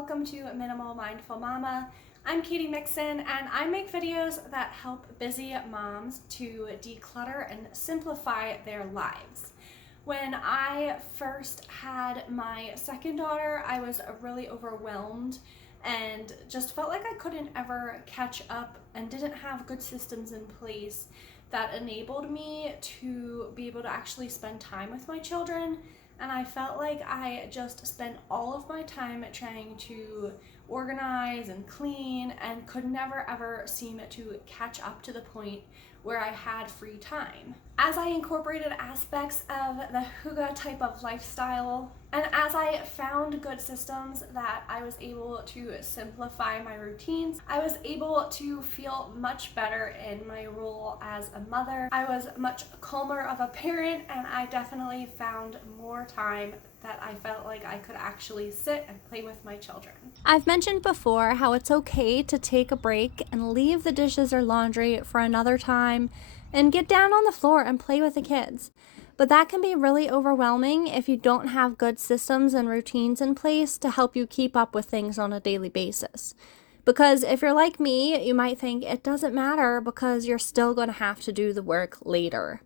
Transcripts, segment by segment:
welcome to Minimal Mindful Mama. I'm Katie Mixon and I make videos that help busy moms to declutter and simplify their lives. When I first had my second daughter, I was really overwhelmed and just felt like I couldn't ever catch up and didn't have good systems in place that enabled me to be able to actually spend time with my children. And I felt like I just spent all of my time trying to organize and clean and could never ever seem to catch up to the point where I had free time. As I incorporated aspects of the hygge type of lifestyle, and as I found good systems that I was able to simplify my routines, I was able to feel much better in my role as a mother. I was much calmer of a parent, and I definitely found more time that I felt like I could actually sit and play with my children. I've mentioned before how it's okay to take a break and leave the dishes or laundry for another time and get down on the floor and play with the kids. But that can be really overwhelming if you don't have good systems and routines in place to help you keep up with things on a daily basis. Because if you're like me, you might think it doesn't matter because you're still going to have to do the work later.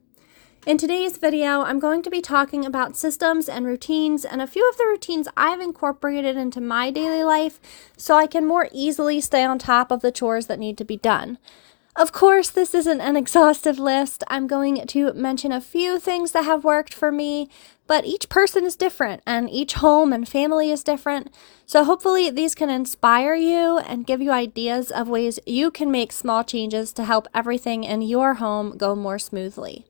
In today's video, I'm going to be talking about systems and routines and a few of the routines I've incorporated into my daily life so I can more easily stay on top of the chores that need to be done. Of course, this isn't an exhaustive list. I'm going to mention a few things that have worked for me, but each person is different and each home and family is different. So hopefully these can inspire you and give you ideas of ways you can make small changes to help everything in your home go more smoothly.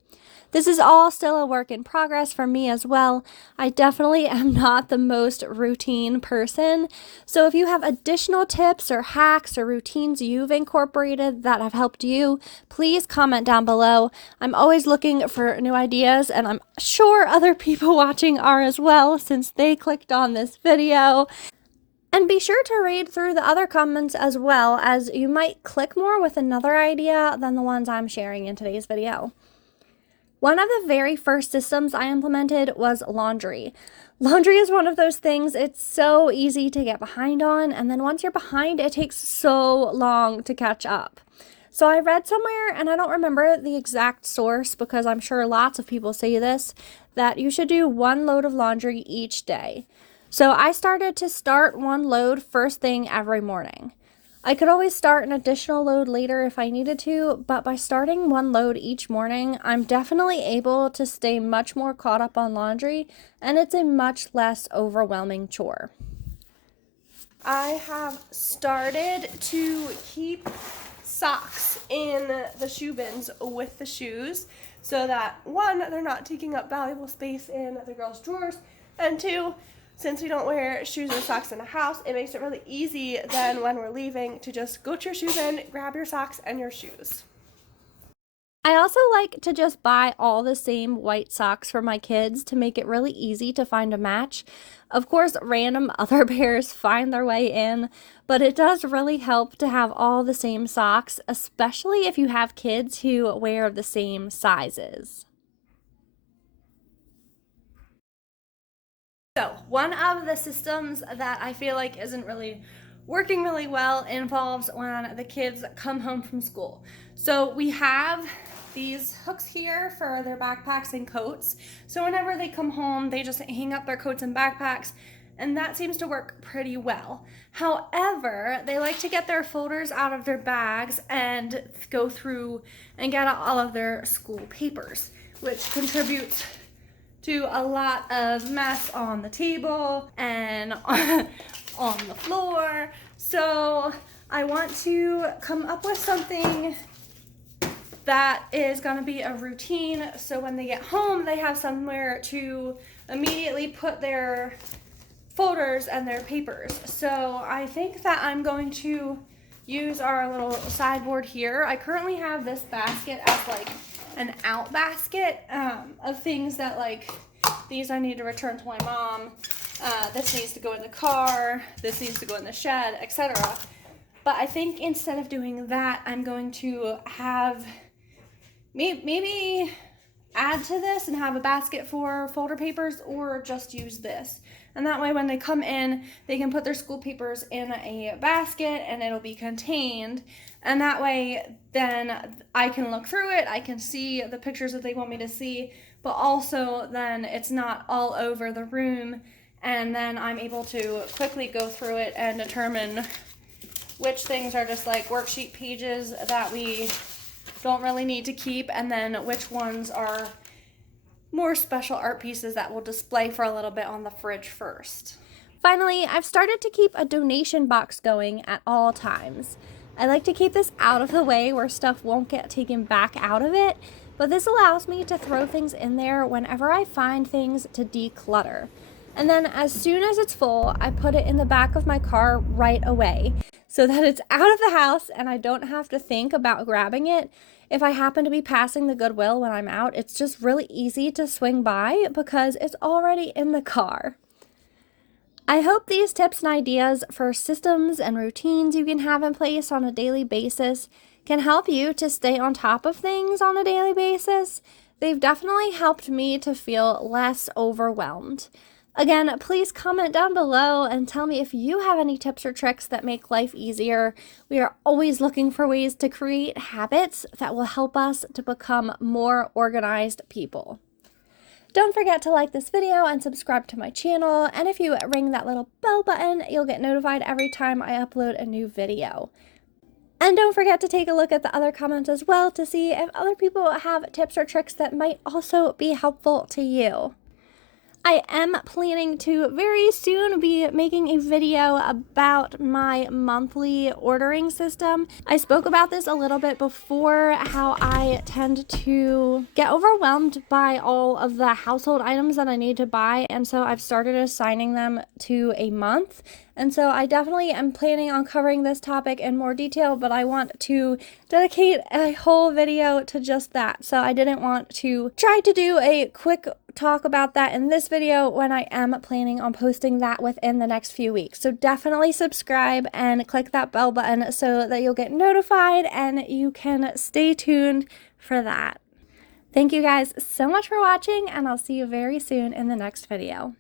This is all still a work in progress for me as well. I definitely am not the most routine person. So if you have additional tips or hacks or routines you've incorporated that have helped you, please comment down below. I'm always looking for new ideas, and I'm sure other people watching are as well since they clicked on this video. And be sure to read through the other comments as well, as you might click more with another idea than the ones I'm sharing in today's video. One of the very first systems I implemented was laundry. Laundry is one of those things it's so easy to get behind on, and then once you're behind, it takes so long to catch up. So I read somewhere, and I don't remember the exact source because I'm sure lots of people say this, that you should do one load of laundry each day. So I started to start one load first thing every morning. I could always start an additional load later if I needed to, but by starting one load each morning, I'm definitely able to stay much more caught up on laundry, and it's a much less overwhelming chore. I have started to keep socks in the shoe bins with the shoes so that, one, they're not taking up valuable space in the girls' drawers, and two, since we don't wear shoes or socks in the house, it makes it really easy then when we're leaving to just go to your shoe bin, grab your socks and your shoes. I also like to just buy all the same white socks for my kids to make it really easy to find a match. Of course, random other pairs find their way in, but it does really help to have all the same socks, especially if you have kids who wear the same sizes. So one of the systems that I feel like isn't really working really well involves when the kids come home from school. So we have these hooks here for their backpacks and coats. So whenever they come home, they just hang up their coats and backpacks, and that seems to work pretty well. However, they like to get their folders out of their bags and go through and get out all of their school papers, which contributes to a lot of mess on the table and on the floor. So I want to come up with something that is going to be a routine so when they get home they have somewhere to immediately put their folders and their papers. So I think that I'm going to use our little sideboard here. I currently have this basket as like an out basket of things that, like, these I need to return to my mom, this needs to go in the car, this needs to go in the shed, etc. But I think instead of doing that, I'm going to have maybe add to this and have a basket for folder papers, or just use this. And that way when they come in, they can put their school papers in a basket and it'll be contained. And that way then I can look through it, I can see the pictures that they want me to see, but also then it's not all over the room, and then I'm able to quickly go through it and determine which things are just like worksheet pages that we don't really need to keep, and then which ones are more special art pieces that we'll display for a little bit on the fridge first. Finally, I've started to keep a donation box going at all times. I like to keep this out of the way where stuff won't get taken back out of it, but this allows me to throw things in there whenever I find things to declutter. And then as soon as it's full, I put it in the back of my car right away so that it's out of the house and I don't have to think about grabbing it. If I happen to be passing the Goodwill when I'm out, it's just really easy to swing by because it's already in the car. I hope these tips and ideas for systems and routines you can have in place on a daily basis can help you to stay on top of things on a daily basis. They've definitely helped me to feel less overwhelmed. Again, please comment down below and tell me if you have any tips or tricks that make life easier. We are always looking for ways to create habits that will help us to become more organized people. Don't forget to like this video and subscribe to my channel, and if you ring that little bell button, you'll get notified every time I upload a new video. And don't forget to take a look at the other comments as well to see if other people have tips or tricks that might also be helpful to you. I am planning to very soon be making a video about my monthly ordering system. I spoke about this a little bit before, how I tend to get overwhelmed by all of the household items that I need to buy, and so I've started assigning them to a month. And so I definitely am planning on covering this topic in more detail, but I want to dedicate a whole video to just that. So I didn't want to try to do a quick talk about that in this video when I am planning on posting that within the next few weeks. So definitely subscribe and click that bell button so that you'll get notified and you can stay tuned for that. Thank you guys so much for watching, and I'll see you very soon in the next video.